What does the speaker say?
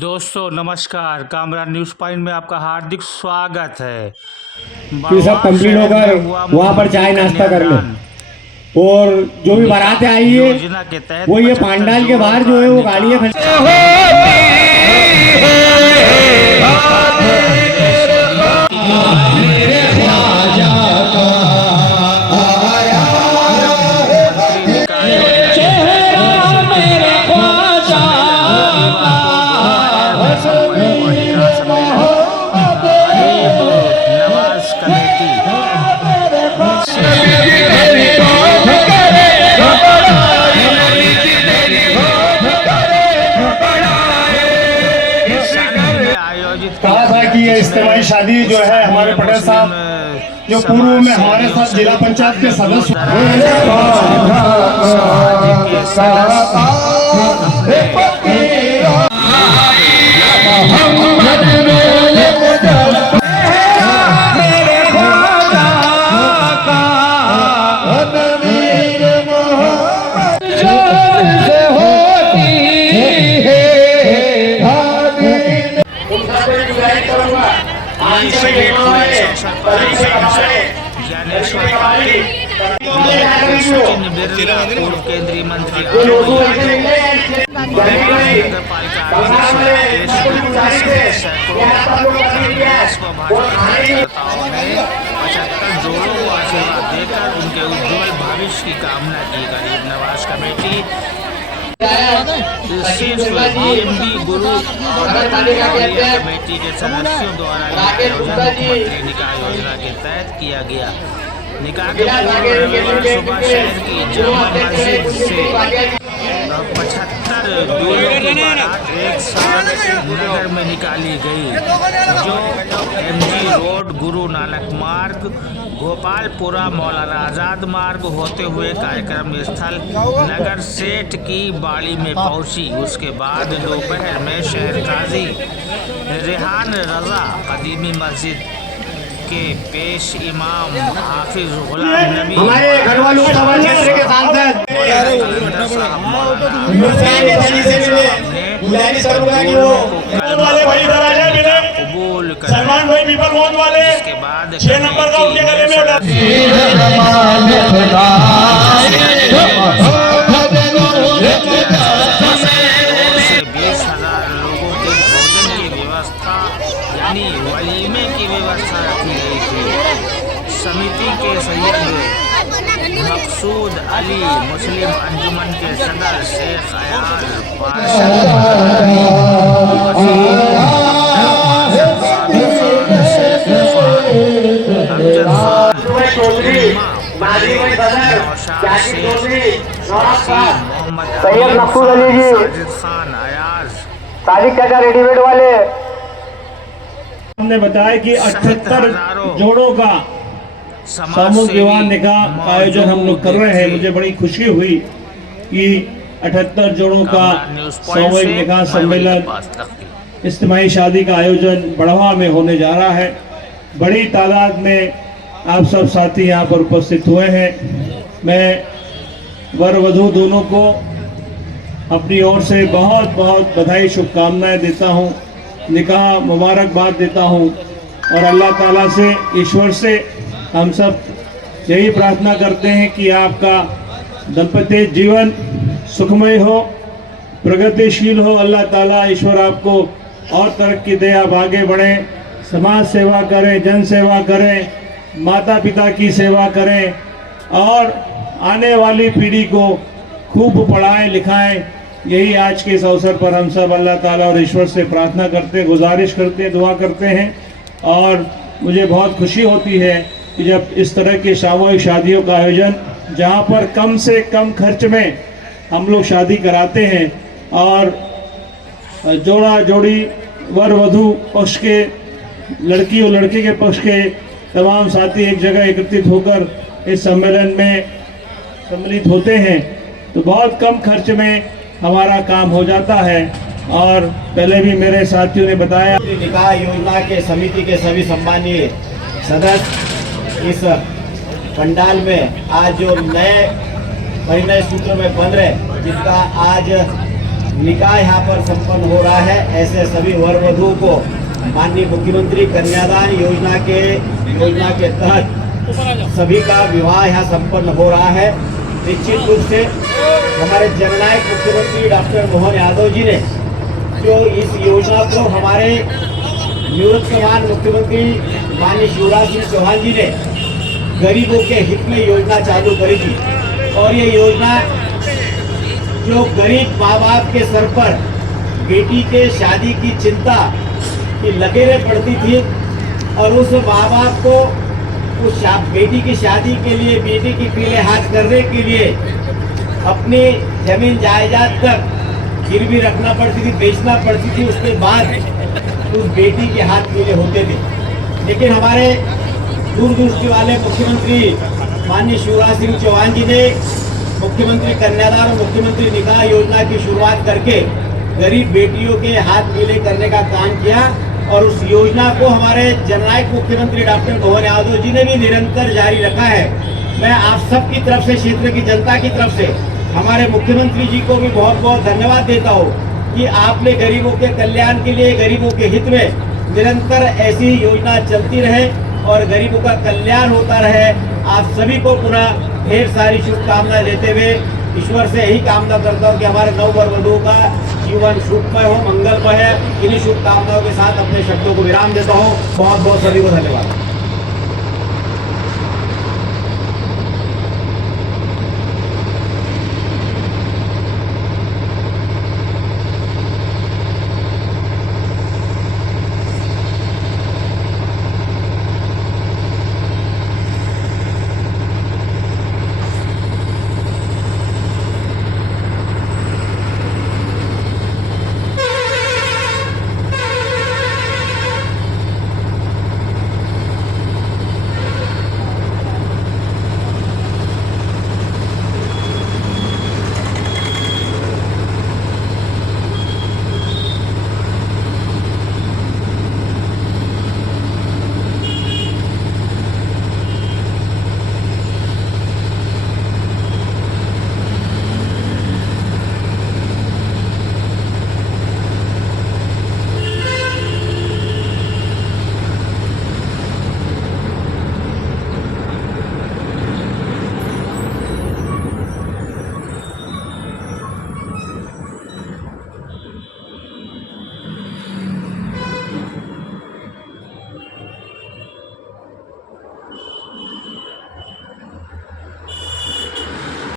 दोस्तों नमस्कार, Kamra news point में आपका हार्दिक स्वागत है। ये सब कंप्लीट होकर वहाँ पर चाय नाश्ता कर लो और जो भी बारात आई है वो ये पांडाल के बाहर जो है वो गाड़ियाँ कहा था कि ये इज्तिमाई शादी जो है हमारे पटेल साहब जो पूर्व में हमारे साथ जिला पंचायत के सदस्य पूर्व केंद्रीय मंत्री जोड़ों को आशीर्वाद देकर उनके उज्जवल भविष्य की कामना की। गरीब नवाज कमेटी गुरु कमेटी के सदस्यों द्वारा मुख्यमंत्री निकाय योजना के तहत किया गया। निकाह के सुबह शहर की जामा मस्जिद से 75 दूल्हों की बारात एक साथ नगर में निकाली गई, जो MG रोड, गुरु नानक मार्ग, गोपालपुरा, मौलाना आजाद मार्ग होते हुए कार्यक्रम स्थल नगर सेठ की बाड़ी में पहुंची। उसके बाद दोपहर में शहर काजी रेहान रजा कदीमी मस्जिद के पेश इमाम हाफिज गुलाम नबी हमारे घर वालों के सांसद कबूल सलमान भाई पीपल मोहन वाले के बाद 6 नंबर का उनके गले में 20,000 लोगों के भोजन की व्यवस्था यानी वलीमे की व्यवस्था रखी गई थी। समिति के सैयद मकसूद अली, मुस्लिम अंजुमन के सदर शेख अयाज सैयद मकसूद अली जी, खान अयाज, सादिक चाचा रेडीमेड वाले हमने बताया कि 78 जोड़ों का सामूहिक विवाह निकाह का आयोजन हम लोग कर रहे हैं। मुझे बड़ी खुशी हुई कि 78 जोड़ों का सामूहिक निकाह सम्मेलन इज्तिमाई शादी का आयोजन बढ़वा में होने जा रहा है। बड़ी तादाद में आप सब साथी यहाँ पर उपस्थित हुए हैं। मैं वर वधू दोनों को अपनी ओर से बहुत बहुत बधाई, शुभकामनाएं देता हूँ, निकाह मुबारकबाद देता हूँ और अल्लाह ताला से, ईश्वर से हम सब यही प्रार्थना करते हैं कि आपका दाम्पत्य जीवन सुखमय हो, प्रगतिशील हो। अल्लाह ताला ईश्वर आपको और तरक्की दे, आप आगे बढ़ें, समाज सेवा करें, जन सेवा करें, माता पिता की सेवा करें और आने वाली पीढ़ी को खूब पढ़ाएं लिखाएं। यही आज के इस अवसर पर हम सब अल्लाह ताला और ईश्वर से प्रार्थना करते हैं, गुजारिश करते हैं, दुआ करते हैं। और मुझे बहुत खुशी होती है कि जब इस तरह के सामूहिक शादियों का आयोजन, जहाँ पर कम से कम खर्च में हम लोग शादी कराते हैं और जोड़ा जोड़ी वर वधु पक्ष के, लड़की और लड़के के पक्ष के तमाम साथी एक जगह एकत्रित होकर इस सम्मेलन में सम्मिलित होते हैं तो बहुत कम खर्च में हमारा काम हो जाता है। और पहले भी मेरे साथियों ने बताया, निकाह योजना के समिति के सभी सम्मानीय सदस्य इस पंडाल में आज जो नए परिणय सूत्र में बन रहे, जिनका आज निकाह यहाँ पर संपन्न हो रहा है, ऐसे सभी वर वधुओं को माननीय मुख्यमंत्री कन्यादान योजना के तहत सभी का विवाह यहाँ संपन्न हो रहा है। निश्चित रूप से हमारे जननायक मुख्यमंत्री डॉक्टर मोहन यादव जी ने जो इस योजना को हमारे निवृत्तमान मुख्यमंत्री माननीय शिवराज सिंह चौहान जी ने गरीबों के हित में योजना चालू करी थी, और ये योजना जो गरीब माँ बाप के सर पर बेटी के शादी की चिंता की लकीरें पड़ती थी, और उस माँ बाप को उस बेटी की शादी के लिए, बेटी के पीले हाथ करने के लिए अपनी जमीन जायदाद तक गिरवी रखना पड़ती थी, बेचना पड़ती थी, उसके बाद उस बेटी के हाथ पीले होते थे। लेकिन हमारे दूरदृष्टि वाले मुख्यमंत्री माननीय शिवराज सिंह चौहान जी ने मुख्यमंत्री कन्यादान और मुख्यमंत्री निकाह योजना की शुरुआत करके गरीब बेटियों के हाथ पीले करने का काम किया, और उस योजना को हमारे जननायक मुख्यमंत्री डॉक्टर मोहन यादव जी ने भी निरंतर जारी रखा है। मैं आप सब की तरफ से, क्षेत्र की जनता की तरफ से हमारे मुख्यमंत्री जी को भी बहुत बहुत धन्यवाद देता हूँ कि आपने गरीबों के कल्याण के लिए, गरीबों के हित में निरंतर ऐसी योजना चलती रहे और गरीबों का कल्याण होता रहे। आप सभी को पुनः ढेर सारी शुभकामनाएं देते हुए ईश्वर से यही कामना करता हूँ कि हमारे नव वर वधुओं का जीवन सुखमय हो, मंगलमय है। इन्हीं शुभकामनाओं के साथ अपने शब्दों को विराम देता हूँ। बहुत बहुत सभी को धन्यवाद।